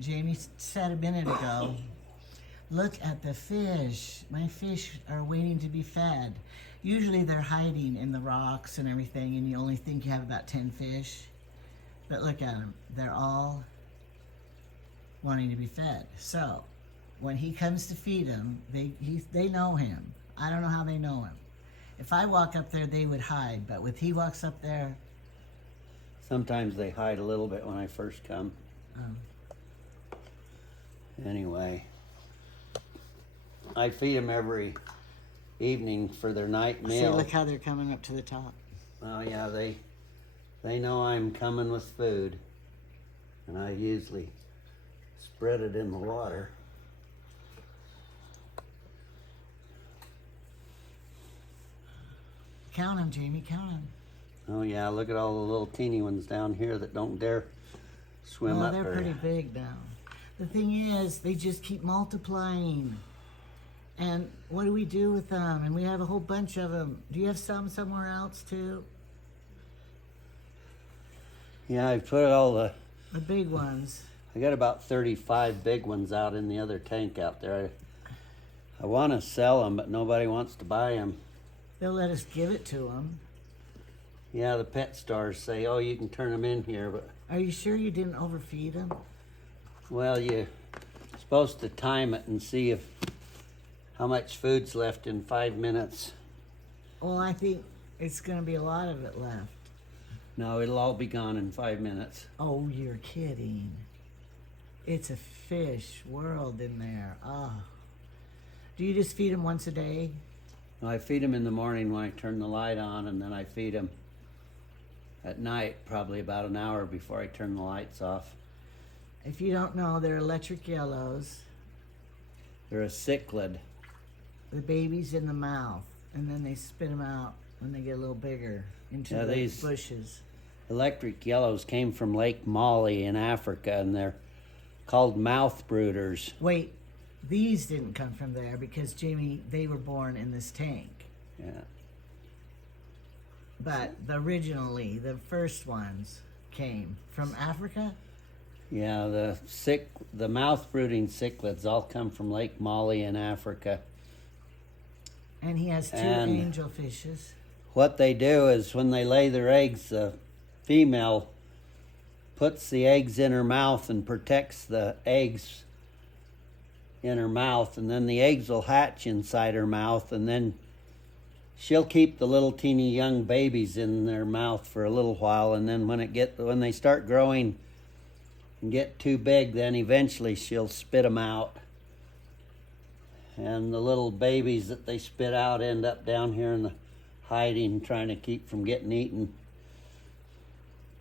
Jamie said a minute ago, look at the fish. My fish are waiting to be fed. Usually they're hiding in the rocks and everything, and you only think you have about 10 fish. But look at them. They're all wanting to be fed. So when he comes to feed them, they know him. I don't know how they know him. If I walk up there, they would hide. But when he walks up there, Sometimes they hide a little bit when I first come. Anyway, I feed them every evening for their night see, meal. look how they're coming up to the top. Oh yeah, they know I'm coming with food, and I usually spread it in the water. Count them, Jamie, count them. Oh yeah, look at all the little teeny ones down here that don't dare swim Well, up they're there. pretty big now. The thing is, they just keep multiplying. And what do we do with them? And we have a whole bunch of them. Do you have some somewhere else too? Yeah, I put all The big ones. I got about 35 big ones out in the other tank out there. I want to sell them, but nobody wants to buy them. They'll let us give it to them. Yeah, the pet stores say, oh, you can turn them in here, but Are you sure you didn't overfeed them? well, you're supposed to time it and see if how much food's left in 5 minutes. Well, I think it's going to be a lot of it left. No, it'll all be gone in 5 minutes. Oh, you're kidding. It's a fish world in there. Oh. Do you just feed them once a day? I feed them in the morning when I turn the light on, and then I feed them at night, probably about an hour before I turn the lights off. If you don't know, they're electric yellows. They're a cichlid. The baby's in the mouth, and then they spit them out when they get a little bigger into Yeah, the these- bushes. Electric yellows came from Lake Mali in Africa, and they're called mouth brooders. Wait, these didn't come from there because, Jamie, they were born in this tank. Yeah. But originally, the first ones came from Africa? Yeah, the mouth brooding cichlids all come from Lake Mali in Africa. And he has two And- angel fishes. What they do is when they lay their eggs, the female puts the eggs in her mouth and protects the eggs in her mouth, and then the eggs will hatch inside her mouth, and then she'll keep the little teeny young babies in their mouth for a little while, and then when they start growing and get too big, then eventually she'll spit them out. And the little babies that they spit out end up down here in the hiding, trying to keep from getting eaten.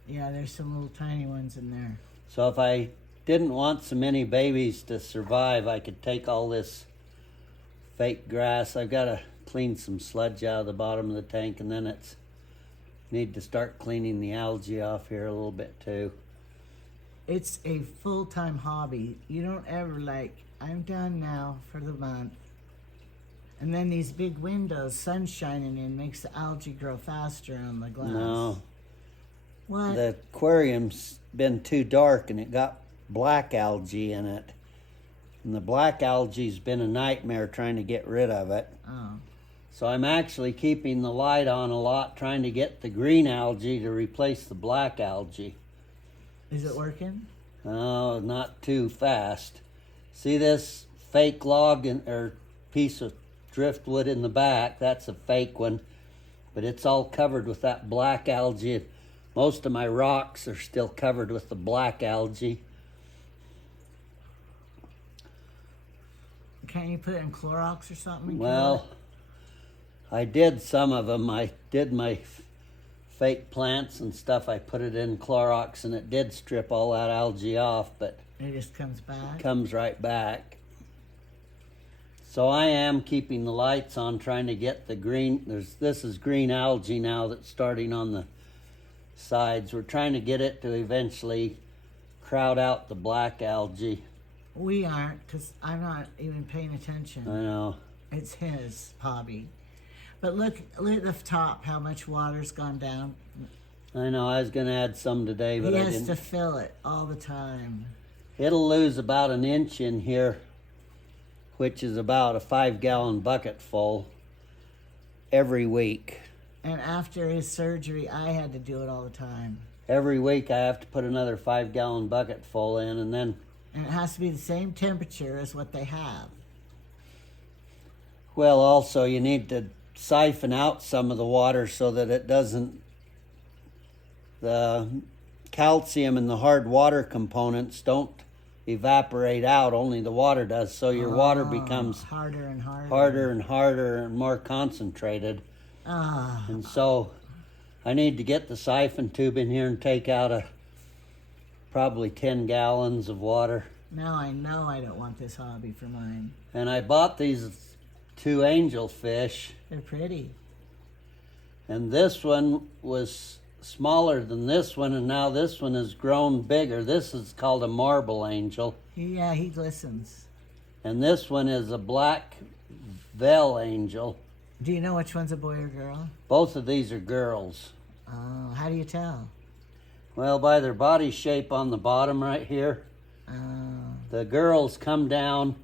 Yeah, there's some little tiny ones in there. So if I didn't want so many babies to survive, I could take all this fake grass. I've got to clean some sludge out of the bottom of the tank, and then need to start cleaning the algae off here a little bit too. It's a full-time hobby. You don't ever I'm done now for the month. And then these big windows, sun shining in, makes the algae grow faster on the glass. No, What? the aquarium's been too dark and it got black algae in it. And the black algae's been a nightmare trying to get rid of it. Oh. So I'm actually keeping the light on a lot, trying to get the green algae to replace the black algae. Is it working? Oh, not too fast. See this fake log or piece of driftwood in the back? That's a fake one, but it's all covered with that black algae. Most of my rocks are still covered with the black algae. Can't you put it in Clorox or something? and kill Well, I did some of them. I did my fake plants and stuff. I put it in Clorox and it did strip all that algae off, but it just comes back? comes right back. So I am keeping the lights on, trying to get the green. This is green algae now that's starting on the sides. We're trying to get it to eventually crowd out the black algae. We aren't, because I'm not even paying attention. I know. It's his hobby. But look at the top, how much water's gone down. I know. I was going to add some today, but He I has didn't. to fill it all the time. It'll lose about an inch in here, which is about a 5-gallon bucket full every week. And after his surgery, I had to do it all the time. Every week I have to put another 5-gallon bucket full in, and then, And it has to be the same temperature as what they have. well, also you need to siphon out some of the water so that it doesn't, the calcium and the hard water components don't evaporate out, only the water does, so your water becomes harder and harder. harder and harder and more concentrated. Ah, And so I need to get the siphon tube in here and take out probably 10 gallons of water. now I know I don't want this hobby for mine. And I bought these 2 angelfish, They're pretty. and this one was smaller than this one, and now this one has grown bigger. This is called a marble angel, Yeah, he glistens. and this one is a black veil angel. Do you know which one's a boy or girl? Both of these are girls. Oh, how do you tell? Well, by their body shape on the bottom right here. Oh, The girls come down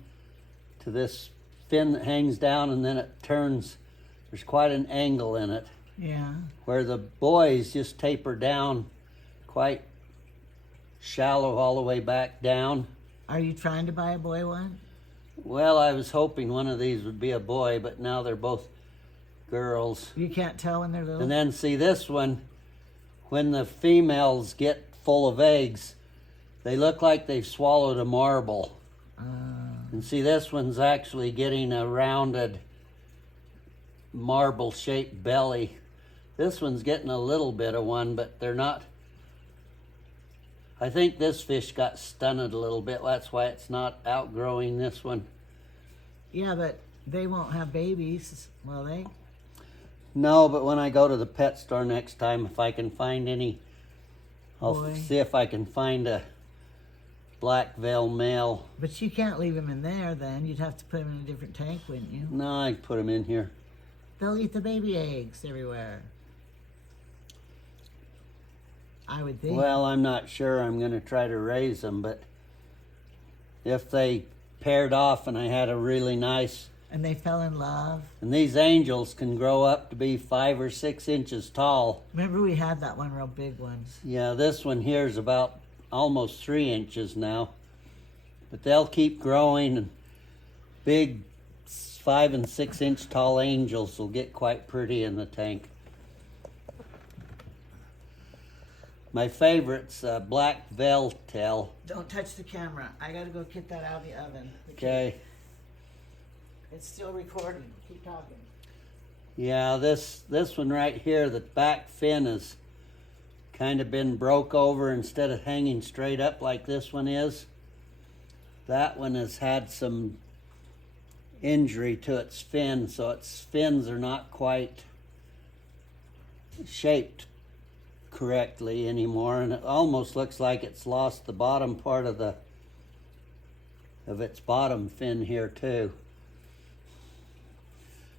to this fin that hangs down, and then it turns. There's quite an angle in it, yeah. where the boys just taper down quite shallow all the way back down. Are you trying to buy a boy one? Well, I was hoping one of these would be a boy, but now they're both girls. You can't tell when they're little? And then see this one, when the females get full of eggs, they look like they've swallowed a marble. And see, this one's actually getting a rounded marble-shaped belly. This one's getting a little bit of one, but they're not. I think this fish got stunted a little bit. That's why it's not outgrowing this one. Yeah, but they won't have babies, will they? No, but when I go to the pet store next time, if I can find any, I'll Boy. see if I can find a black veil male. But you can't leave them in there then. You'd have to put them in a different tank, wouldn't you? No, I can put them in here. They'll eat the baby eggs everywhere. I would think. Well, I'm not sure. I'm going to try to raise them, but if they paired off and I had a really nice, And they fell in love. and these angels can grow up to be 5 or 6 inches tall. Remember we had that one real big one. Yeah, this one here is about almost 3 inches now, but they'll keep growing, and big 5 and 6 inch tall angels will get quite pretty in the tank. My favorite's black veil tail. Don't touch the camera. I gotta go get that out of the oven. Okay. It's still recording. Keep talking. Yeah, this one right here, the back fin has kind of been broke over instead of hanging straight up like this one is. That one has had some injury to its fin, so its fins are not quite shaped correctly anymore, and it almost looks like it's lost the bottom part of its bottom fin here too.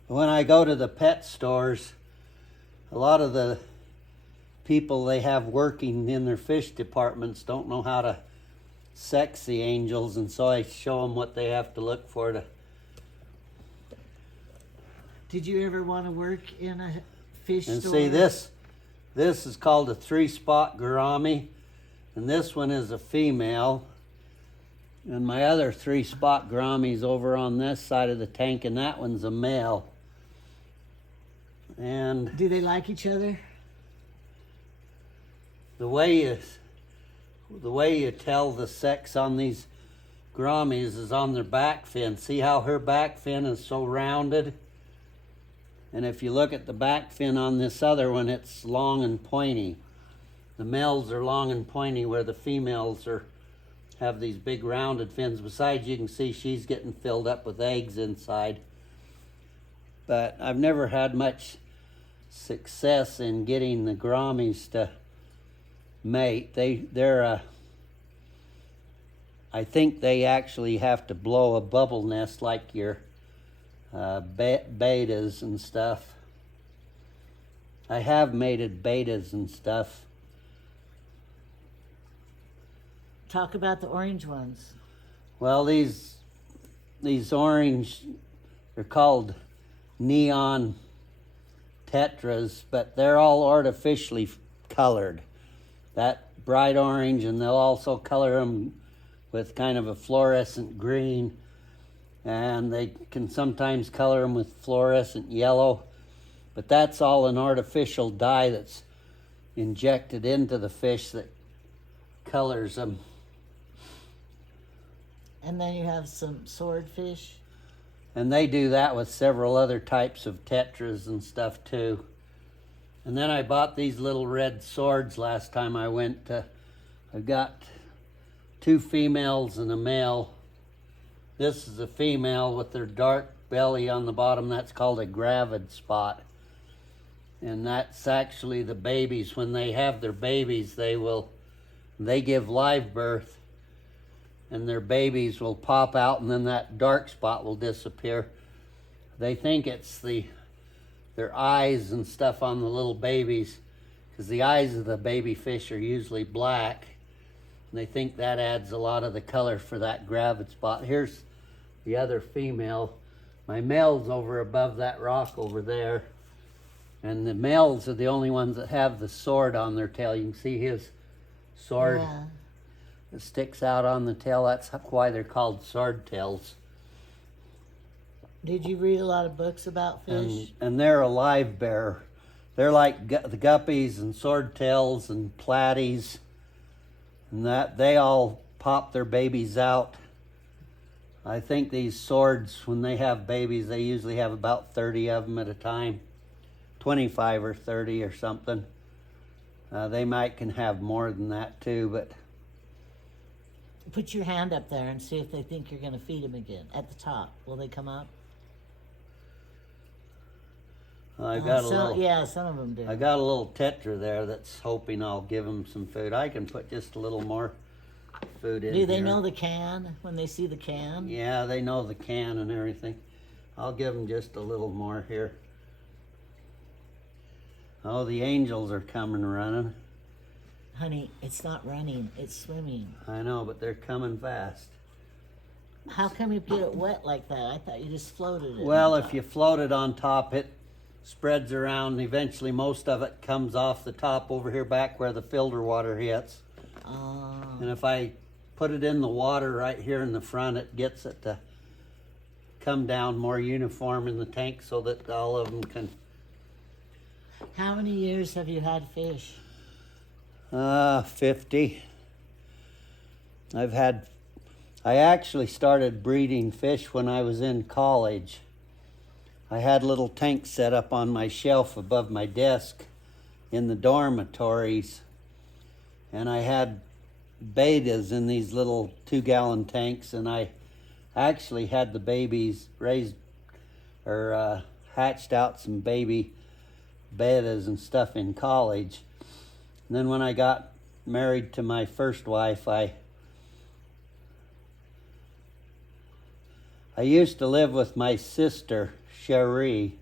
When I go to the pet stores, a lot of the people they have working in their fish departments don't know how to sex the angels, and so I show them what they have to look for to. Did you ever want to work in a fish And store? see, this is called a 3-spot gourami, and this one is a female. And my other 3-spot gourami's over on this side of the tank, and that one's a male. And Do they like each other? the way you tell the sex on these gouramis is on their back fin. See how her back fin is so rounded? And if you look at the back fin on this other one, it's long and pointy. The males are long and pointy, where the females have these big rounded fins. Besides, you can see she's getting filled up with eggs inside. But I've never had much success in getting the gouramis to mate. I think they actually have to blow a bubble nest like your betas and stuff. I have mated betas and stuff. Talk about the orange ones. Well, these orange, they're called neon tetras, but they're all artificially colored. That bright orange, and they'll also color them with kind of a fluorescent green, and they can sometimes color them with fluorescent yellow, but that's all an artificial dye that's injected into the fish that colors them. And then you have some swordfish. And they do that with several other types of tetras and stuff too. And then I bought these little red swords last time I went. I've got 2 females and a male. This is a female with their dark belly on the bottom. That's called a gravid spot. And that's actually the babies. When they have their babies, they give live birth, and their babies will pop out, and then that dark spot will disappear. They think it's their eyes and stuff on the little babies, because the eyes of the baby fish are usually black, and they think that adds a lot of the color for that gravid spot. Here's the other female. My male's over above that rock over there, and the males are the only ones that have the sword on their tail. You can see his sword. Yeah. It sticks out on the tail. That's why they're called sword tails. Did you read a lot of books about fish? And they're a live bearer. They're like the guppies and swordtails and platies, and that they all pop their babies out. I think these swords, when they have babies, they usually have about 30 of them at a time, 25 or 30 or something. They can have more than that too, but Put your hand up there and see if they think you're going to feed them again. At the top, will they come up? I got a little. Yeah, some of them do. I got a little tetra there that's hoping I'll give them some food. I can put just a little more food in. Do they here. know the can when they see the can? Yeah, they know the can and everything. I'll give them just a little more here. Oh, the angels are coming running. Honey, it's not running, it's swimming. I know, but they're coming fast. How come you get it wet like that? I thought you just floated it. Well, on if top. you float it on top, it spreads around. Eventually, most of it comes off the top over here back where the filter water hits. Oh. And if I put it in the water right here in the front, it gets it to come down more uniform in the tank so that all of them can. How many years have you had fish? 50. I actually started breeding fish when I was in college. I had little tanks set up on my shelf above my desk in the dormitories, and I had betas in these little 2-gallon tanks, and I actually had the babies raised or hatched out some baby betas and stuff in college. And then when I got married to my first wife, I used to live with my sister, Cherie,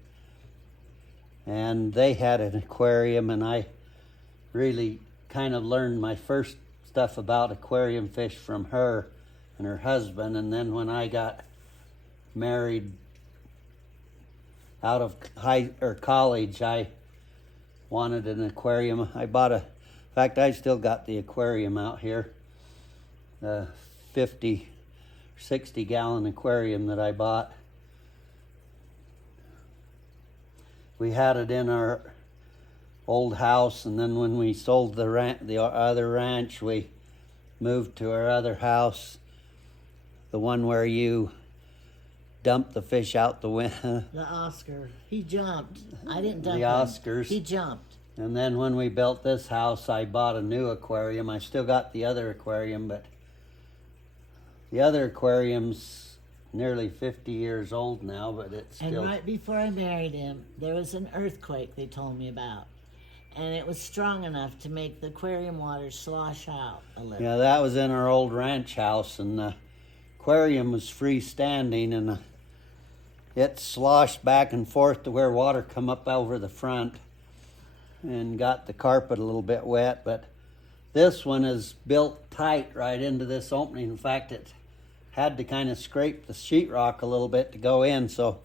and they had an aquarium, and I really kind of learned my first stuff about aquarium fish from her and her husband. And then when I got married out of college, I wanted an aquarium. In fact, I still got the aquarium out here, the 50, 60-gallon aquarium that I bought. We had it in our old house, and then when we sold the other ranch, we moved to our other house, the one where you dump the fish out the window. The Oscar. He jumped. I didn't dump The him. Oscars. He jumped. And then when we built this house, I bought a new aquarium. I still got the other aquarium, but the other aquarium's nearly 50 years old now, but it's still... And right before I married him, there was an earthquake they told me about. And it was strong enough to make the aquarium water slosh out a little. Yeah, that was in our old ranch house, and the aquarium was freestanding, and it sloshed back and forth to where water come up over the front and got the carpet a little bit wet, but This one is built tight right into this opening. In fact, it had to kind of scrape the sheetrock a little bit to go in. So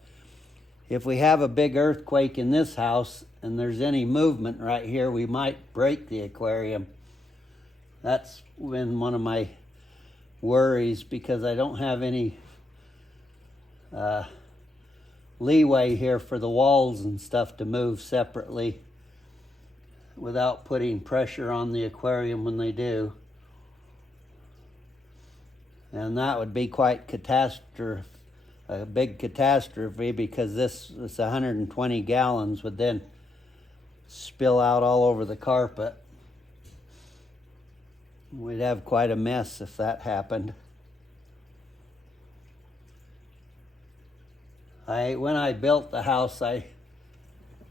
if we have a big earthquake in this house and there's any movement right here, we might break the aquarium. That's been one of my worries, because I don't have any leeway here for the walls and stuff to move separately without putting pressure on the aquarium when they do. And that would be quite a big catastrophe, because this 120 gallons would then spill out all over the carpet. We'd have quite a mess if that happened. When I built the house, I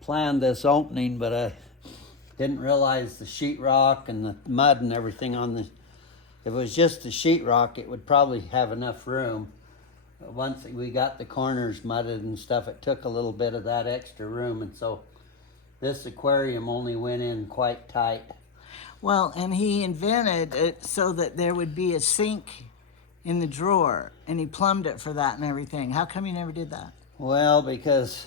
planned this opening, but I didn't realize the sheetrock and the mud and everything on the... If it was just the sheetrock, it would probably have enough room. But once we got the corners mudded and stuff, it took a little bit of that extra room, and so this aquarium only went in quite tight. Well, and he invented it so that there would be a sink in the drawer, and he plumbed it for that and everything. How come you never did that? Well, because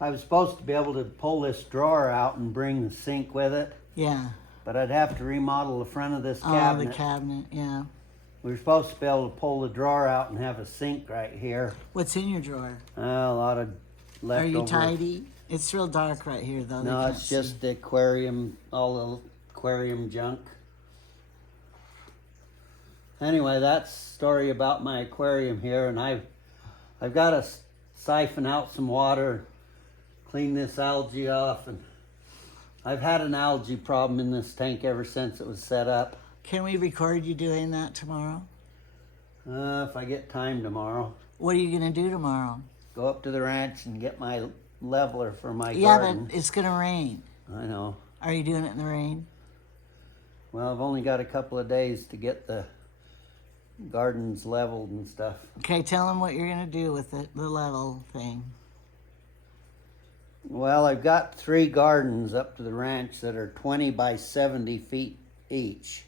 I was supposed to be able to pull this drawer out and bring the sink with it, Yeah. but I'd have to remodel the front of this Oh, cabinet. the cabinet, yeah. We were supposed to be able to pull the drawer out and have a sink right here. What's in your drawer? A lot of leftover. Are you tidy? It's real dark right here, though. No, it's just the aquarium, all the aquarium junk. Anyway, that's the story about my aquarium here, and I've got to siphon out some water, clean this algae off, and I've had an algae problem in this tank ever since it was set up. Can we record you doing that tomorrow? If I get time tomorrow. What are you going to do tomorrow? Go up to the ranch and get my leveler for my Yeah, garden. but it's going to rain. I know. Are you doing it in the rain? Well, I've only got a couple of days to get the gardens leveled and stuff. Okay, tell them what you're going to do with it, the level thing. Well, I've got 3 gardens up to the ranch that are 20 by 70 feet each.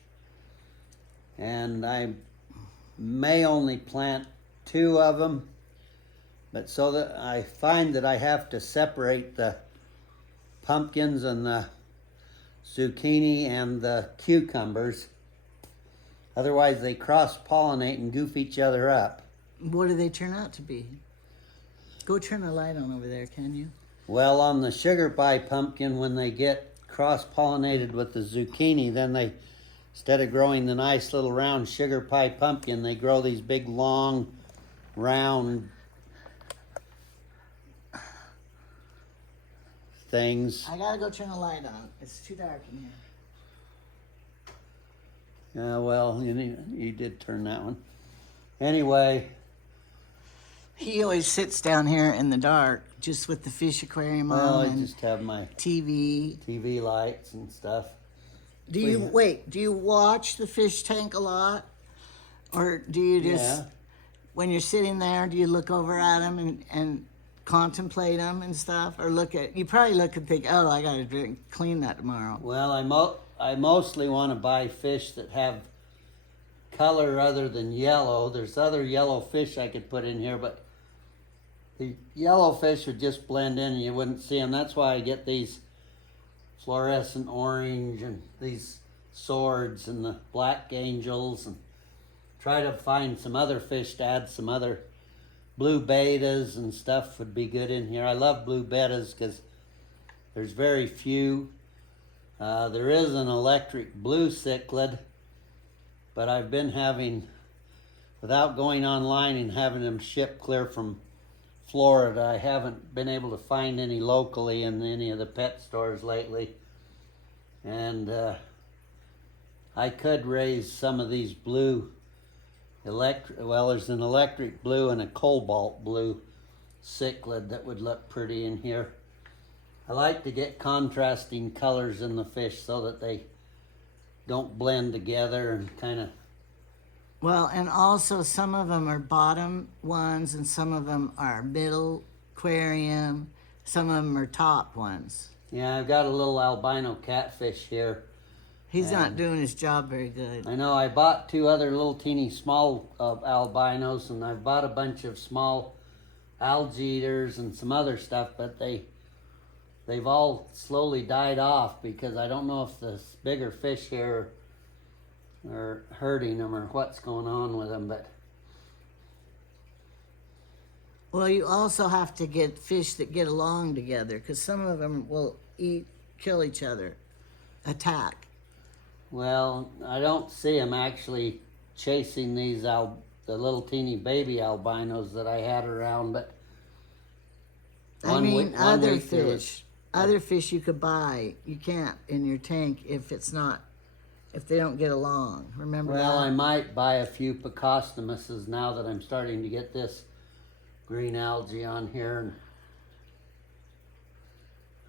And I may only plant 2 of them, but so that I find that I have to separate the pumpkins and the zucchini and the cucumbers. Otherwise they cross-pollinate and goof each other up. What do they turn out to be? Go turn the light on over there, can you? Well, on the sugar pie pumpkin, when they get cross-pollinated with the zucchini, then they, instead of growing the nice little round sugar pie pumpkin, they grow these big long round things. I gotta go turn the light on. It's too dark in here. Well, you did turn that one. Anyway, He always sits down here in the dark, just with the fish aquarium well, I on and just have my TV. TV lights and stuff. Do you watch the fish tank a lot? Or do you just, Yeah. when you're sitting there, do you look over at them and contemplate them and stuff? Or you probably look and think, oh, I gotta clean that tomorrow. Well, I mostly want to buy fish that have color other than yellow. There's other yellow fish I could put in here, but the yellow fish would just blend in and you wouldn't see them. That's why I get these fluorescent orange and these swords and the black angels, and try to find some other fish to add. Some other blue betas and stuff would be good in here. I love blue betas because there's very few. There is an electric blue cichlid, but I've been having, without going online and having them shipped clear from Florida, I haven't been able to find any locally in any of the pet stores lately. And I could raise some of these blue there's an electric blue and a cobalt blue cichlid that would look pretty in here. I like to get contrasting colors in the fish so that they don't blend together and kind of... Well, and also some of them are bottom ones and some of them are middle aquarium. Some of them are top ones. Yeah, I've got a little albino catfish here. He's not doing his job very good. I know. I bought 2 other little teeny small albinos, and I've bought a bunch of small algae eaters and some other stuff, but they've all slowly died off because I don't know if the bigger fish here are hurting them or what's going on with them, but Well, you also have to get fish that get along together, because some of them will kill each other, attack. well, I don't see them actually chasing these the little teeny baby albinos that I had around, but I mean, one other week there was- fish. Other fish you could buy, you can't in your tank if they don't get along. Remember Well, that? I might buy a few Picostomuses now that I'm starting to get this green algae on here. And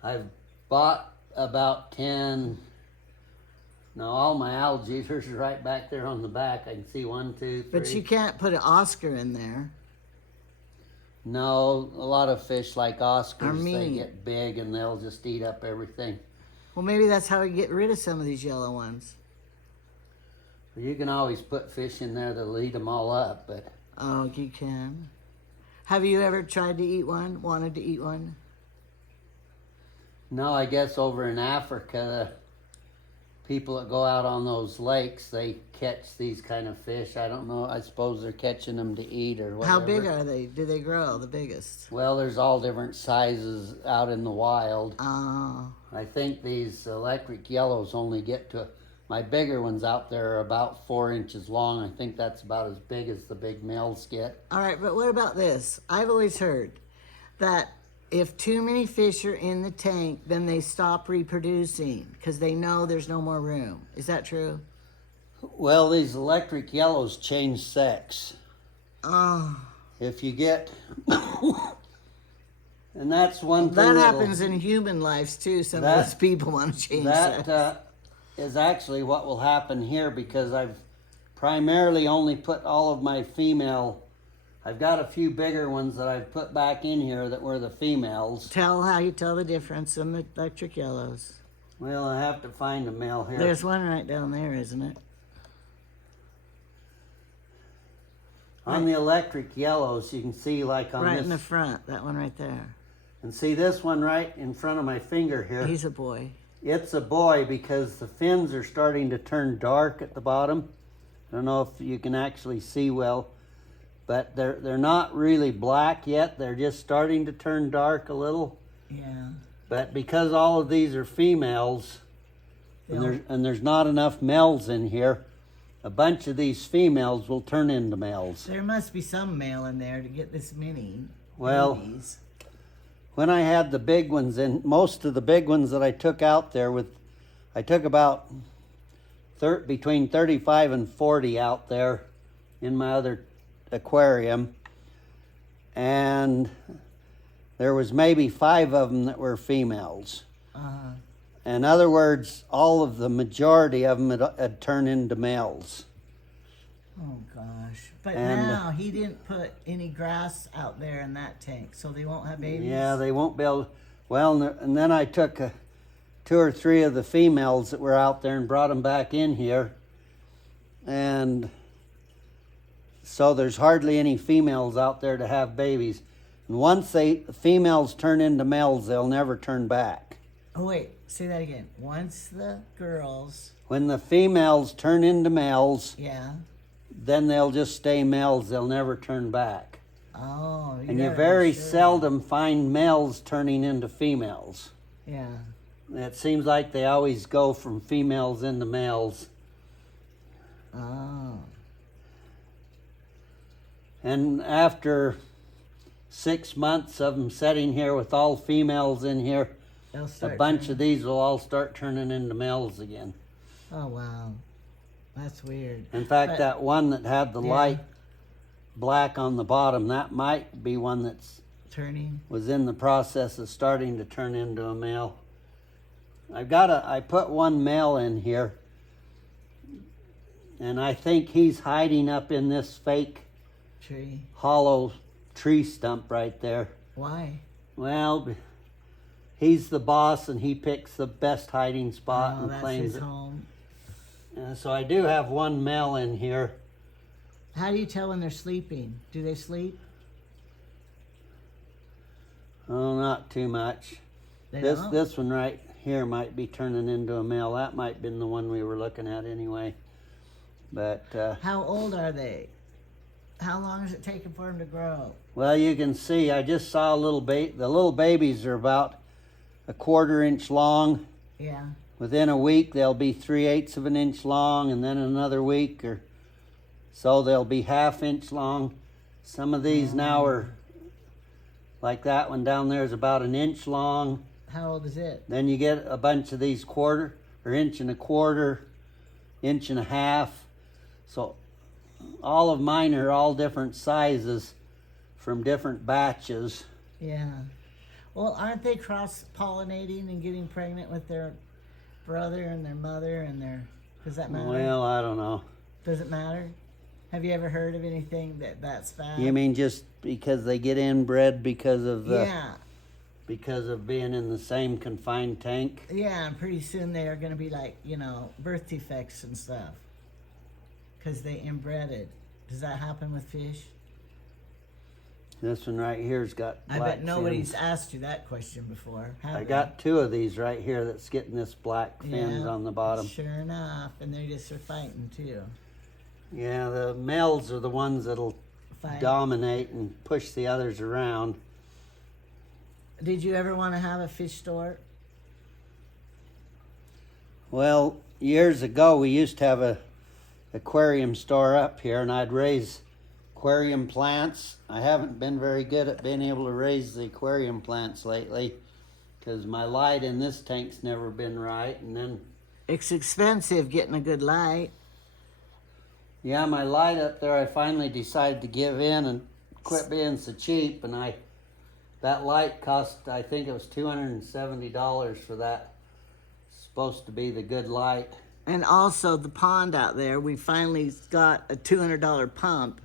I've bought about 10. Now all my algae eaters are right back there on the back. I can see 1, 2, 3. But you can't put an Oscar in there. No, a lot of fish like Oscars, they mean. get big and they'll just eat up everything. Well, maybe that's how we get rid of some of these yellow ones. You can always put fish in there that'll eat them all up, but Oh, you can. Have you ever tried to eat one? Wanted to eat one? no, I guess over in Africa, the people that go out on those lakes, they catch these kind of fish. I don't know. I suppose they're catching them to eat or whatever. How big are they? Do they grow the biggest? Well, there's all different sizes out in the wild. Oh, I think these electric yellows only get to, my bigger ones out there are about 4 inches long. I think that's about as big as the big males get. all right. But what about this? I've always heard that if too many fish are in the tank, then they stop reproducing because they know there's no more room. Is that true? Well, these electric yellows change sex. Oh, If you get, and that's one thing that that'll- happens in human lives too. Some That- of those people want to change that. That is actually what will happen here because I've primarily only put all of my female. I've got a few bigger ones that I've put back in here that were the females. Tell how you tell the difference in the electric yellows. Well, I have to find a male here. There's one right down there, isn't it? On the electric yellows, you can see like on Right this, in the front, that one right there. and see this one right in front of my finger here. He's a boy. It's a boy because the fins are starting to turn dark at the bottom. I don't know if you can actually see well, but they're not really black yet. They're just starting to turn dark a little. Yeah. But because all of these are females, and there's not enough males in here, a bunch of these females will turn into males. There must be some male in there to get this many Well, babies. when I had the big ones, and most of the big ones that I took out there I took about between 35 and 40 out there in my other aquarium, and there was maybe 5 of them that were females. Uh-huh. In other words, all of the majority of them had turned into males. Oh gosh. But And- now he didn't put any grass out there in that tank, so they won't have babies. Yeah, they won't be able. Well, and then I took 2 or 3 of the females that were out there and brought them back in here, and so there's hardly any females out there to have babies. And once the females turn into males, they'll never turn back. Oh wait, say that again. Once the girls, When the females turn into males, yeah. then they'll just stay males. They'll never turn back. Oh, And you gotta very be sure. seldom find males turning into females. Yeah. It seems like they always go from females into males. Oh. And after 6 months of them sitting here with all females in here, They'll a start bunch turning- of these will all start turning into males again. Oh wow. That's weird. In fact, But- that one that had the Yeah. light black on the bottom, that might be one that's Turning. was in the process of starting to turn into a male. I put one male in here, and I think he's hiding up in this fake Tree. hollow tree stump right there. Why? Well, he's the boss and he picks the best hiding spot Oh, and that's claims his it. home. So I do have one male in here. How do you tell when they're sleeping? Do they sleep? Oh, not too much. They This don't? this one right here might be turning into a male. That might have been the one we were looking at anyway. But How old are they? How long is it taking for them to grow? well, you can see I just saw a little the little babies are about a 1/4 inch long. Yeah. Within a week they'll be 3/8 of an inch long, and then another week or so they'll be 1/2 inch long. Some of these now are like that one down there is about an inch long. How old is it? Then you get a bunch of these 1/4 or 1.25 inch, 1.5 inch. So all of mine are all different sizes from different batches. Yeah. Well, aren't they cross-pollinating and getting pregnant with their brother and their mother and their... Does that matter? Well, I don't know. Does it matter? Have you ever heard of anything that's bad? You mean just because they get inbred because of Yeah. because of being in the same confined tank? Yeah, and pretty soon they are going to be like, birth defects and stuff. Because they inbreded. Does that happen with fish? This one right here's got black I bet nobody's fins. asked you that question before. Have I they? got 2 of these right here that's getting this black fins Yeah, on the bottom. Sure enough, and they just are fighting too. Yeah, the males are the ones that'll Fight. dominate and push the others around. Did you ever want to have a fish store? Well, years ago we used to have a aquarium store up here, and I'd raise aquarium plants. I haven't been very good at being able to raise the aquarium plants lately because my light in this tank's never been right. And then, It's expensive getting a good light. yeah, my light up there, I finally decided to give in and quit being so cheap. And that light cost, I think it was $270 for that. It's supposed to be the good light. And also the pond out there, we finally got a $200 pump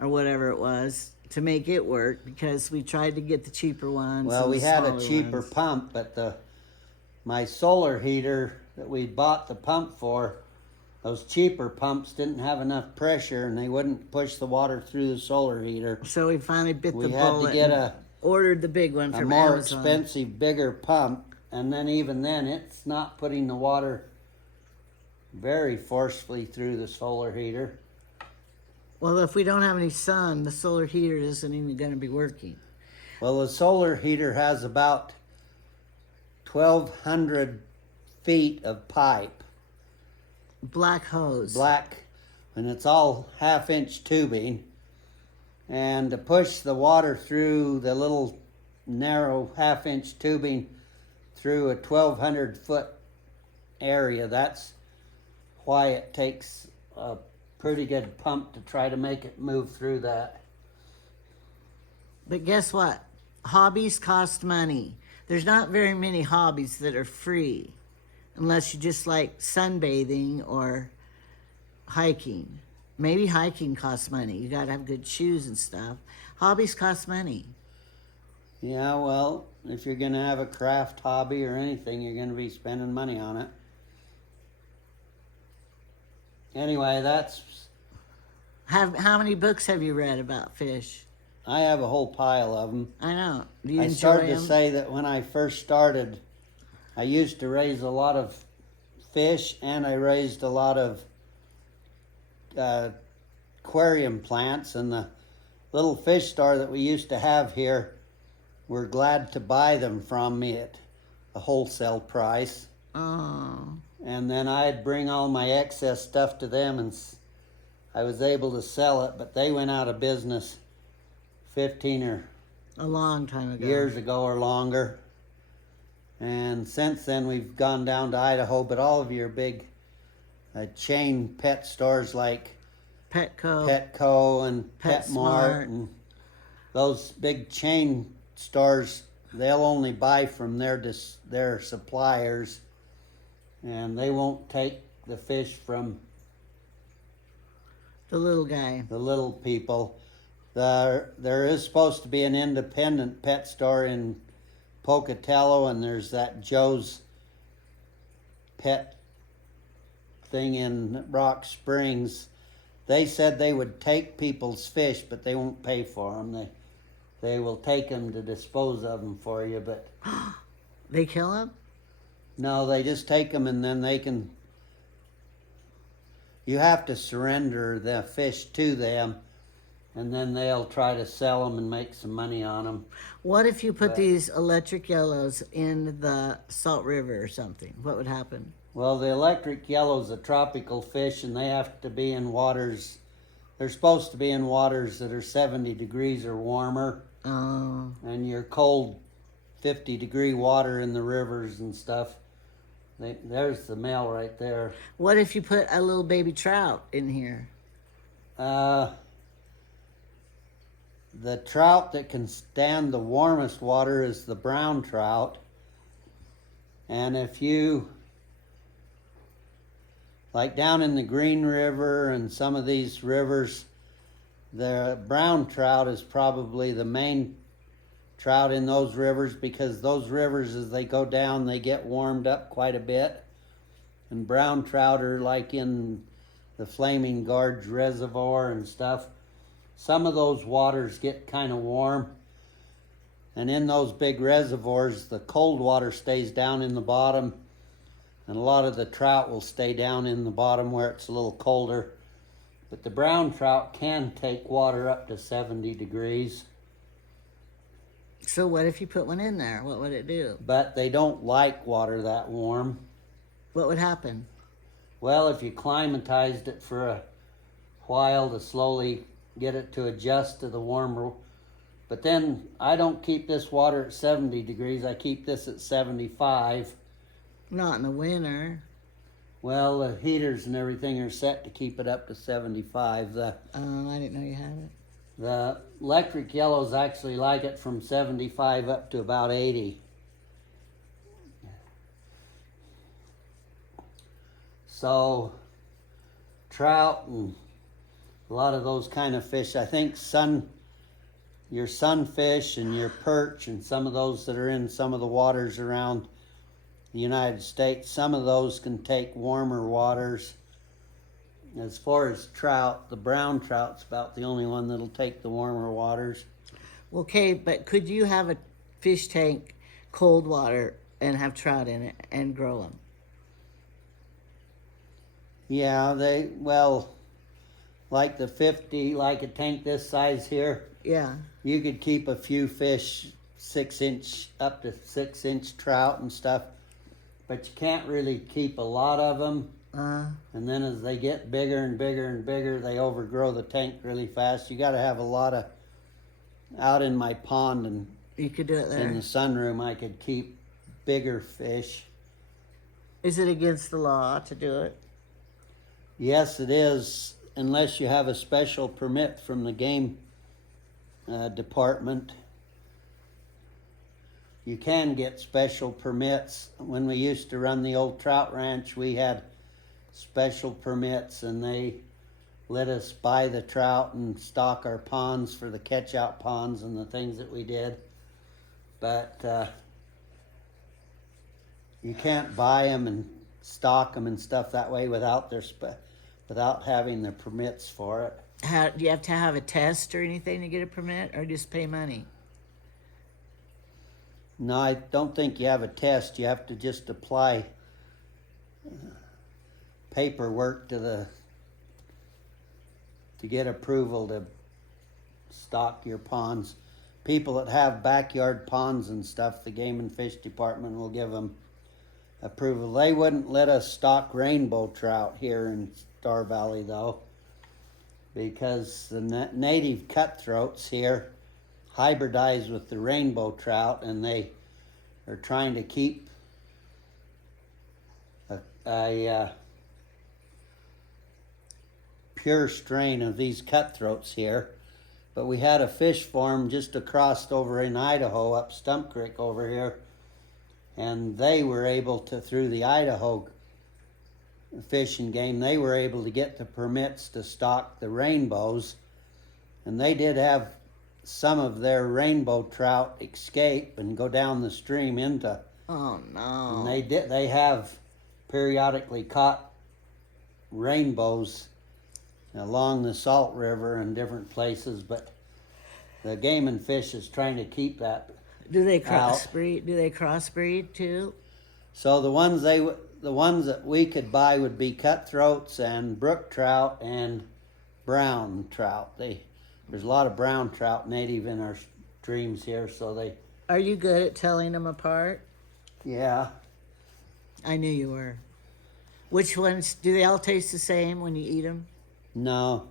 or whatever it was to make it work because we tried to get the cheaper ones. Well, and we the had a smaller cheaper ones. pump, but my solar heater that we bought the pump for, those cheaper pumps didn't have enough pressure and they wouldn't push the water through the solar heater. So we finally bit We the had bullet to get and ordered the big one a from more Amazon. expensive, bigger pump, and then even then it's not putting the water very forcefully through the solar heater. Well, if we don't have any sun, the solar heater isn't even going to be working. Well, the solar heater has about 1,200 feet of pipe. Black hose. Black, and it's all 1/2 inch tubing. And to push the water through the little narrow 1/2 inch tubing through a 1,200 foot area, that's why it takes a pretty good pump to try to make it move through that. But guess what? Hobbies cost money. There's not very many hobbies that are free unless you just like sunbathing or hiking. Maybe hiking costs money. You got to have good shoes and stuff. Hobbies cost money. Yeah, well, if you're going to have a craft hobby or anything, you're going to be spending money on it. Anyway, How many books have you read about fish? I have a whole pile of them. I know. Do you I enjoy started to them? say that when I first started, I used to raise a lot of fish and I raised a lot of aquarium plants. And the little fish store that we used to have here were glad to buy them from me at a wholesale price. Oh. And then I'd bring all my excess stuff to them and I was able to sell it, but they went out of business 15 or A long time ago. years ago or longer. And since then we've gone down to Idaho, but all of your big chain pet stores like Petco. Petco and PetSmart. PetMart and those big chain stores, they'll only buy from their suppliers, and they won't take the fish from The little guy. the little people. There is supposed to be an independent pet store in Pocatello, and there's that Joe's Pet thing in Rock Springs. They said they would take people's fish, but they won't pay for them. They will take them to dispose of them for you, but They kill them? no, they just take them and then they can. You have to surrender the fish to them, and then they'll try to sell them and make some money on them. What if you put these electric yellows in the Salt River or something? What would happen? Well, the electric yellow's a tropical fish, and they have to be in waters. They're supposed to be in waters that are 70 degrees or warmer. Oh. And your cold 50-degree water in the rivers and stuff. There's the male right there. What if you put a little baby trout in here? The trout that can stand the warmest water is the brown trout. And if you, like down in the Green River and some of these rivers, the brown trout is probably the main trout in those rivers, because those rivers, as they go down, they get warmed up quite a bit. And brown trout are like in the Flaming Gorge Reservoir and stuff. Some of those waters get kind of warm, and in those big reservoirs, the cold water stays down in the bottom, and a lot of the trout will stay down in the bottom where it's a little colder. But the brown trout can take water up to 70 degrees. So what if you put one in there? What would it do? But they don't like water that warm. What would happen? Well, if you climatized it for a while to slowly get it to adjust to the warmer. But then I don't keep this water at 70 degrees. I keep this at 75. Not in the winter. Well, the heaters and everything are set to keep it up to 75. I didn't know you had it. The electric yellows actually like it from 75 up to about 80. So, trout and a lot of those kind of fish, I think your sunfish and your perch and some of those that are in some of the waters around the United States, some of those can take warmer waters. As far as trout, the brown trout's about the only one that'll take the warmer waters. Okay, but could you have a fish tank, cold water, and have trout in it and grow them? Yeah, like the 50, like a tank this size here, Yeah. you could keep a few fish, 6-inch, up to 6-inch trout and stuff, but you can't really keep a lot of them. And then as they get bigger and bigger and bigger, they overgrow the tank really fast. You got to have a lot of, out in my pond and You could do it there. in the sunroom, I could keep bigger fish. Is it against the law to do it? Yes, it is, unless you have a special permit from the game department. You can get special permits. When we used to run the old trout ranch, we had special permits, and they let us buy the trout and stock our ponds for the catch-out ponds and the things that we did. But you can't buy them and stock them and stuff that way without without having the permits for it. Do you have to have a test or anything to get a permit, or just pay money? No, I don't think you have a test. You have to just apply paperwork to get approval to stock your ponds. People that have backyard ponds and stuff, the Game and Fish Department will give them approval. They wouldn't let us stock rainbow trout here in Star Valley, though, because the native cutthroats here hybridize with the rainbow trout, and they are trying to keep a pure strain of these cutthroats here. But we had a fish farm just across over in Idaho, up Stump Creek over here, and they were able to, through the Idaho Fish and Game, they were able to get the permits to stock the rainbows, and they did have some of their rainbow trout escape and go down the stream into. Oh no! And they have periodically caught rainbows along the Salt River and different places, but the Game and Fish is trying to keep that. Do they crossbreed? Do they crossbreed too? So the ones that we could buy would be cutthroats and brook trout and brown trout. There's a lot of brown trout native in our streams here, so they. Are you good at telling them apart? Yeah. I knew you were. Which ones, do they all taste the same when you eat them? No,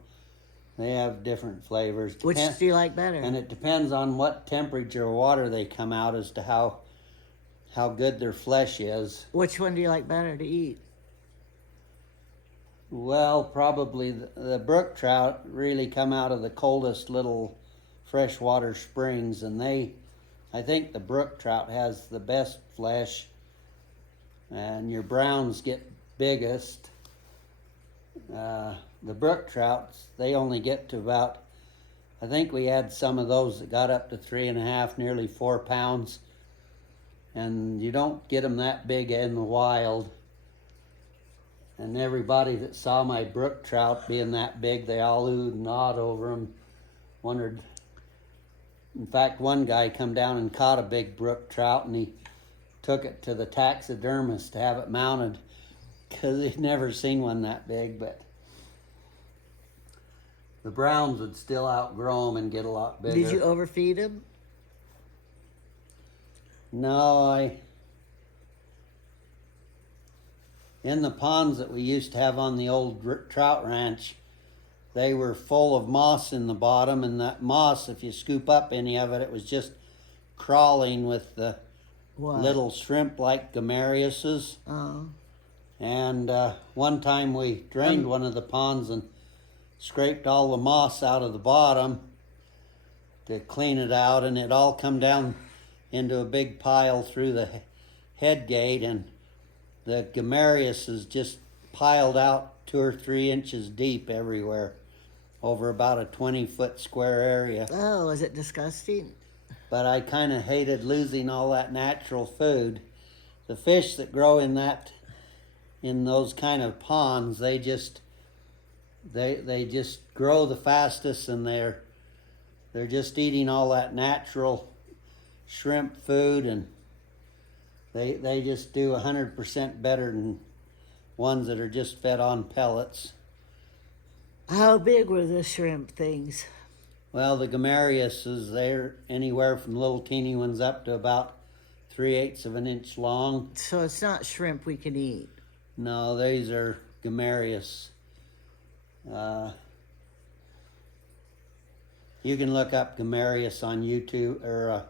they have different flavors. Which do you like better? And it depends on what temperature of water they come out as to how good their flesh is. Which one do you like better to eat? Well, probably the brook trout really come out of the coldest little freshwater springs, and I think the brook trout has the best flesh, and your browns get biggest. The brook trouts, they only get to about, I think we had some of those that got up to 3.5, nearly 4 pounds, and you don't get them that big in the wild. And everybody that saw my brook trout being that big, they all oohed and awed over them, wondered. In fact, one guy come down and caught a big brook trout, and he took it to the taxidermist to have it mounted because he'd never seen one that big. But the browns would still outgrow them and get a lot bigger. Did you overfeed them? No, in the ponds that we used to have on the old trout ranch, they were full of moss in the bottom, and that moss, if you scoop up any of it, it was just crawling with the little shrimp like gamariuses. Oh. And one time we drained one of the ponds and scraped all the moss out of the bottom to clean it out, and it all come down into a big pile through the head gate, and the gamariuses just piled out 2 or 3 inches deep everywhere over about a 20-foot square area. Oh, is it disgusting? But I kind of hated losing all that natural food. The fish that grow in those kind of ponds, they just grow the fastest, and they're just eating all that natural shrimp food, and they just do 100% better than ones that are just fed on pellets. How big were the shrimp things? Well, the gamariuses, they're anywhere from little teeny ones up to about 3/8 of an inch long. So it's not shrimp we can eat. No, these are gamarius. You can look up gamarius on YouTube or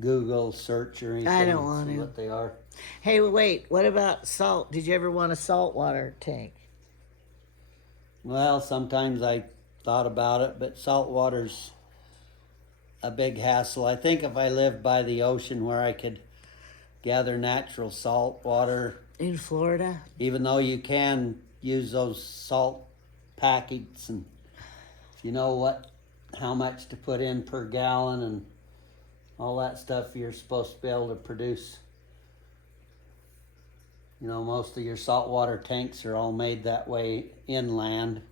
Google search or anything. I don't want see to. what they are. Hey, wait, what about salt? Did you ever want a saltwater tank? Well, sometimes I thought about it, but salt water's a big hassle. I think if I lived by the ocean where I could gather natural salt water. In Florida? Even though you can use those salt packets, and if you know how much to put in per gallon and all that stuff, you're supposed to be able to produce. You know, most of your saltwater tanks are all made that way inland.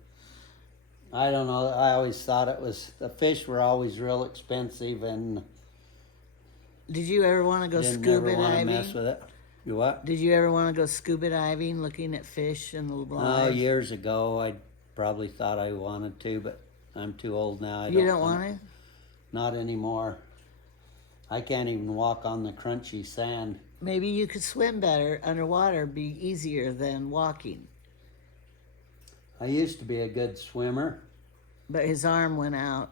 I don't know, I always thought the fish were always real expensive, and did you ever want to go didn't scuba ever want to diving? mess with it. You what? Did you ever want to go scuba diving, looking at fish and the live? Oh, years ago, I probably thought I wanted to, but I'm too old now. You don't want to? Not anymore. I can't even walk on the crunchy sand. Maybe you could swim better underwater, be easier than walking. I used to be a good swimmer. But his arm went out.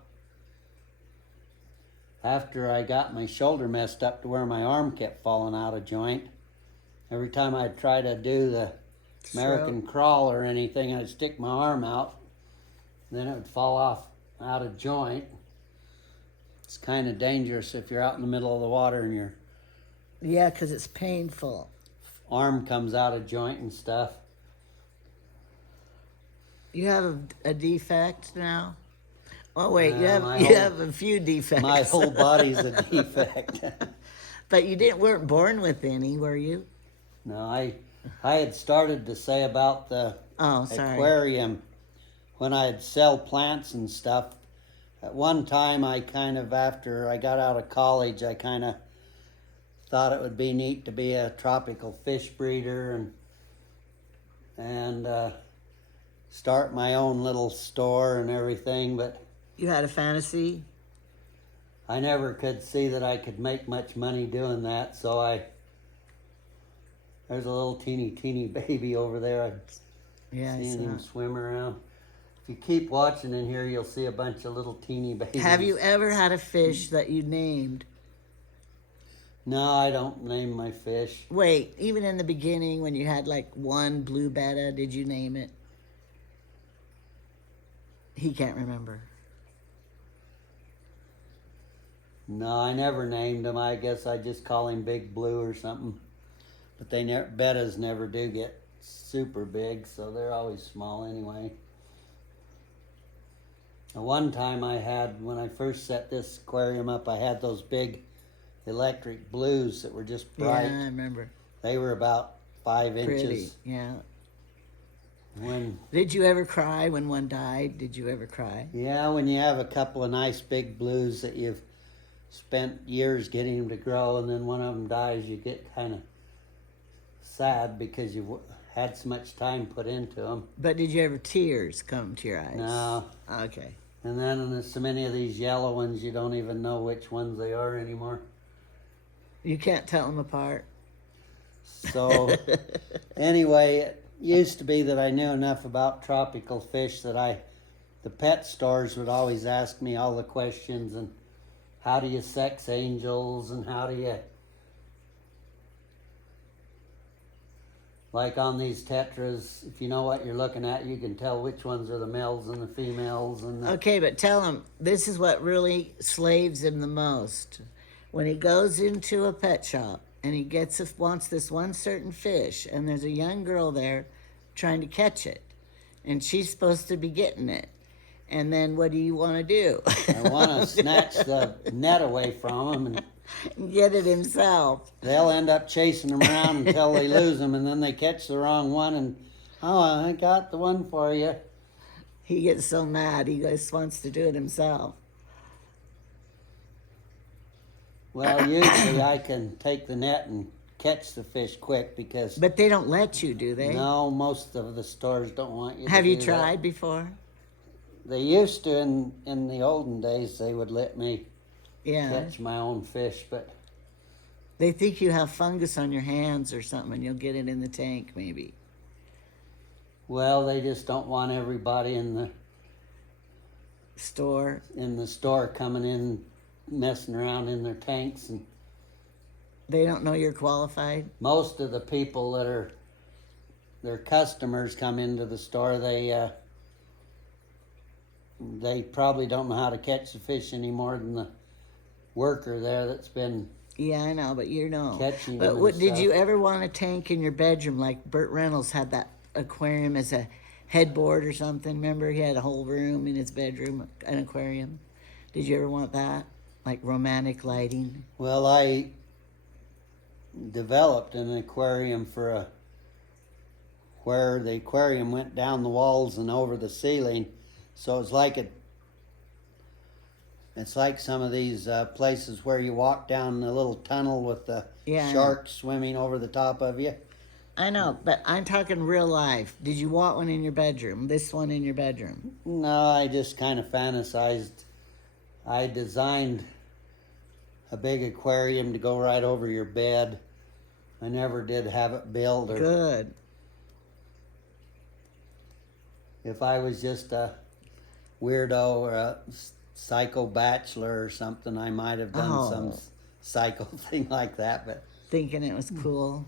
After I got my shoulder messed up to where my arm kept falling out of joint, every time I'd try to do the American crawl or anything, I'd stick my arm out, then it would fall off out of joint. It's kind of dangerous if you're out in the middle of the water and your Yeah, because it's painful. arm comes out of joint and stuff. You have a defect now? Oh, wait, you my have a few defects. My whole body's a defect. But you weren't born with any, were you? No, I had started to say about the Oh, sorry. aquarium when I'd sell plants and stuff. At one time, after I got out of college, I kind of thought it would be neat to be a tropical fish breeder and start my own little store and everything, but You had a fantasy? I never could see that I could make much money doing that, so there's a little teeny baby over there. I've Yeah, I seen saw him it. swim around. If you keep watching in here, you'll see a bunch of little teeny babies. Have you ever had a fish that you named? No, I don't name my fish. Wait, even in the beginning when you had like one blue betta, did you name it? He can't remember. No, I never named him. I guess I just call him Big Blue or something. But bettas never do get super big, so they're always small anyway. One time when I first set this aquarium up, I had those big electric blues that were just bright. Yeah, I remember. They were about 5 Pretty, inches. yeah. When Did you ever cry when one died? Did you ever cry? when you have a couple of nice big blues that you've spent years getting them to grow, and then one of them dies, you get kind of sad because you've had so much time put into them. But did you ever tears come to your eyes? No. Okay. And then there's so many of these yellow ones, you don't even know which ones they are anymore. You can't tell them apart? So, anyway, it used to be that I knew enough about tropical fish that the pet stores would always ask me all the questions, and how do you sex angels, and how do you, like on these tetras, if you know what you're looking at, you can tell which ones are the males and the females. Okay, but tell him, this is what really slaves him the most. When he goes into a pet shop and he wants this one certain fish, and there's a young girl there trying to catch it, and she's supposed to be getting it. And then what do you want to do? I want to snatch the net away from them, and Get it himself. they'll end up chasing them around until they lose them, and then they catch the wrong one, and I got the one for you. He gets so mad, he just wants to do it himself. Well, usually I can take the net and catch the fish quick because But they don't let you, do they? no, most of the stores don't want you to Have you do tried that. before? They used to in the olden days. They would let me Yeah. catch my own fish, but They think you have fungus on your hands or something, and you'll get it in the tank, maybe. well, they just don't want everybody in Store. the store coming in messing around in their tanks. And They don't know you're qualified. most of the people that are their customers come into the store, they probably don't know how to catch the fish any more than the worker there that's been Yeah, I know, but you know. catching But them. what, and did you stuff. ever want a tank in your bedroom like Burt Reynolds had that aquarium as a headboard or something? Remember, he had a whole room in his bedroom, an aquarium. Did you ever want that? Like romantic lighting? Well, I developed an aquarium where the aquarium went down the walls and over the ceiling, so it's like some of these places where you walk down the little tunnel with the Yeah. sharks swimming over the top of you. I know, but I'm talking real life. Did you want one in your bedroom? This one in your bedroom? No, I just kind of fantasized. I designed a big aquarium to go right over your bed. I never did have it built, or Good. if I was just a weirdo or a psycho bachelor or something, I might have done some Oh. psycho thing like that. But Thinking it was cool.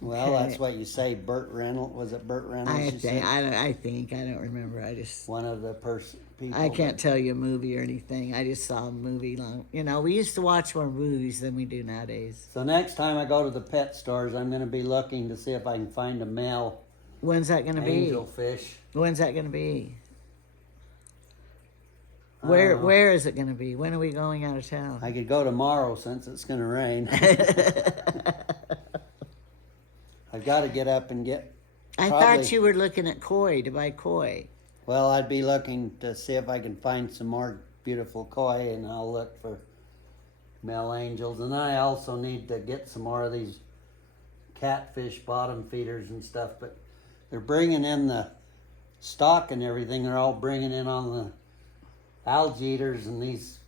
well, Okay. that's what you say. Burt Reynolds, was it Burt Reynolds? I you think said? I don't remember. One of the people. I can't tell you a movie or anything. I just saw a movie we used to watch more movies than we do nowadays. So next time I go to the pet stores, I'm going to be looking to see if I can find a male When's that going to be? angelfish. When's that going to be? I don't know. Where is it going to be? When are we going out of town? I could go tomorrow since it's going to rain. I've got to get up and get. I Probably. thought you were looking at koi, to buy koi. Well, I'd be looking to see if I can find some more beautiful koi, and I'll look for male angels. And I also need to get some more of these catfish bottom feeders and stuff. But they're bringing in the stock and everything. They're all bringing in on the algae eaters and these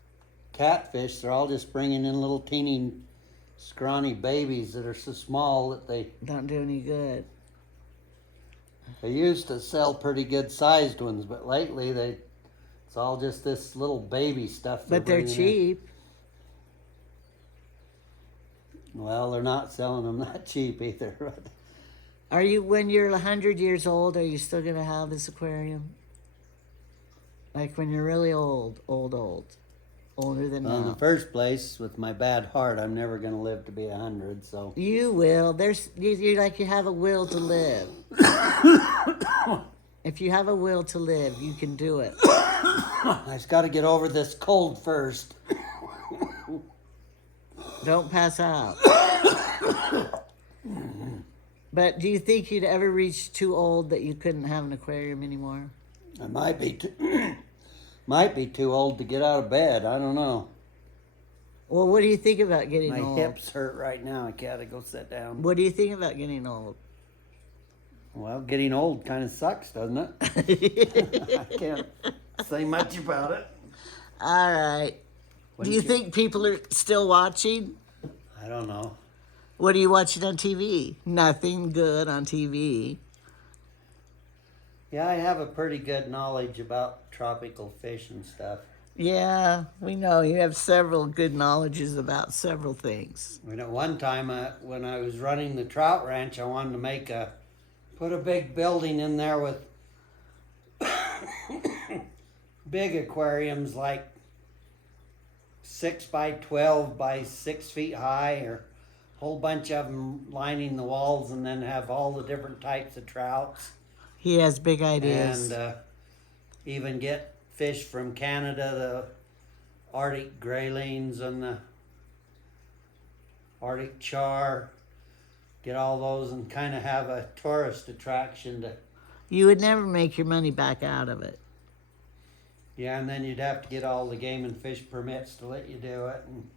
catfish. They're all just bringing in little teeny scrawny babies that are so small that they Don't do any good. They used to sell pretty good sized ones, but lately it's all just this little baby stuff. But they're bringing in. cheap. Well, they're not selling them that cheap either. Are you, when you're 100 years old, are you still going to have this aquarium? Like when you're really old, older than Well, in the now. first place, with my bad heart, I'm never going to live to be 100. So You will. You like you have a will to live. If you have a will to live, you can do it. I just got to get over this cold first. Don't pass out. But do you think you'd ever reach too old that you couldn't have an aquarium anymore? I might be too old to get out of bed. I don't know. Well, what do you think about getting My old? hips hurt right now. I gotta go sit down. What do you think about getting old? Well, getting old kind of sucks, doesn't it? I can't say much about it. All right. Do you think people are still watching? I don't know. What are you watching on TV? Nothing good on TV. Yeah, I have a pretty good knowledge about tropical fish and stuff. Yeah, we know you have several good knowledges about several things. You know, one time when I was running the trout ranch, I wanted to put a big building in there with big aquariums, like 6 by 12 by 6 feet high, or a whole bunch of them lining the walls, and then have all the different types of trouts. He has big ideas. And even get fish from Canada, the Arctic graylings and the Arctic char. Get all those and kind of have a tourist attraction to. You would never make your money back out of it. Yeah, and then you'd have to get all the game and fish permits to let you do it. And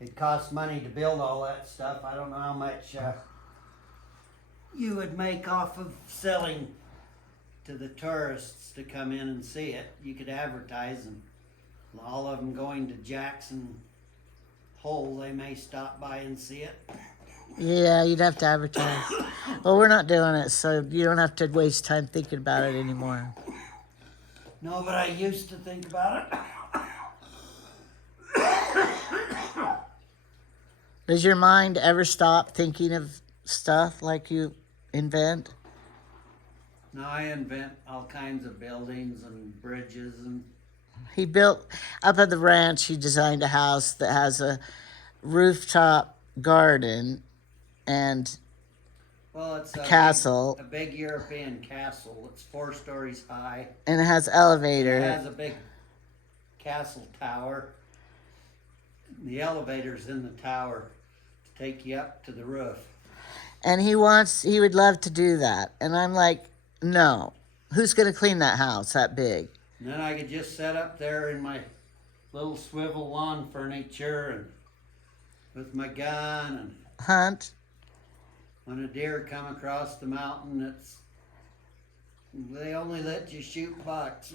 it costs money to build all that stuff. I don't know how much you would make off of selling to the tourists to come in and see it. You could advertise, and all of them going to Jackson Hole, they may stop by and see it. Yeah, you'd have to advertise. Well, we're not doing it, so you don't have to waste time thinking about it anymore. No, but I used to think about it. Does your mind ever stop thinking of stuff like you invent? No, I invent all kinds of buildings and bridges and. He built, up at the ranch, he designed a house that has a rooftop garden and Well, it's a castle. a big European castle. It's 4 stories high. And it has It elevator. has a big castle tower. The elevator's in the tower to take you up to the roof. And he would love to do that. And I'm like, no. Who's going to clean that house that big? And then I could just set up there in my little swivel lawn furniture and with my gun, and Hunt. when a deer come across the mountain, they only let you shoot bucks.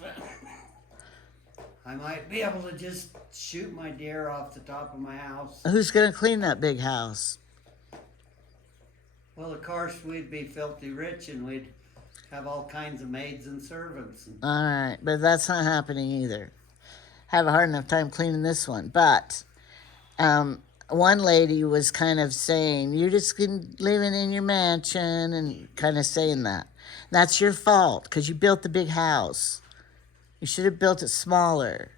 I might be able to just shoot my deer off the top of my house. Who's going to clean that big house? Well, of course, we'd be filthy rich, and we'd have all kinds of maids and servants. And All right, but that's not happening either. Have a hard enough time cleaning this one. But one lady was kind of saying, you're just living in your mansion, and kind of saying that. That's your fault, because you built the big house. You should have built it smaller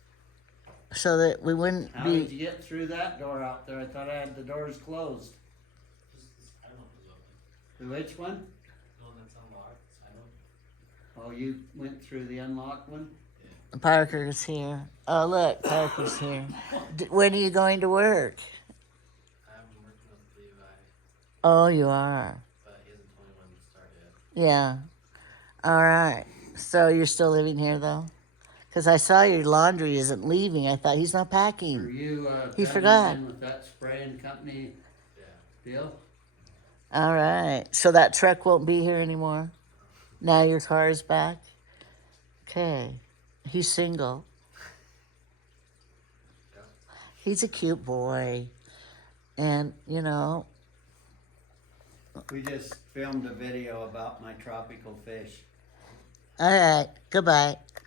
so that we wouldn't how be... did you get through that door out there? I thought I had the doors closed. The which one? Oh, you went through the unlocked one? Parker's here. Oh, look, Parker's here. When are you going to work? I'm working with Levi. Oh, you are. but he hasn't told me when to start yet. Yeah. All right. So you're still living here though? Because I saw your laundry isn't leaving. I thought he's not Are packing. you He coming forgot. in with that spraying company Yeah. deal? All right. So that truck won't be here anymore? Now your car is back? Okay. He's single. Yeah. He's a cute boy. And, you know, We just filmed a video about my tropical fish. all right. Goodbye.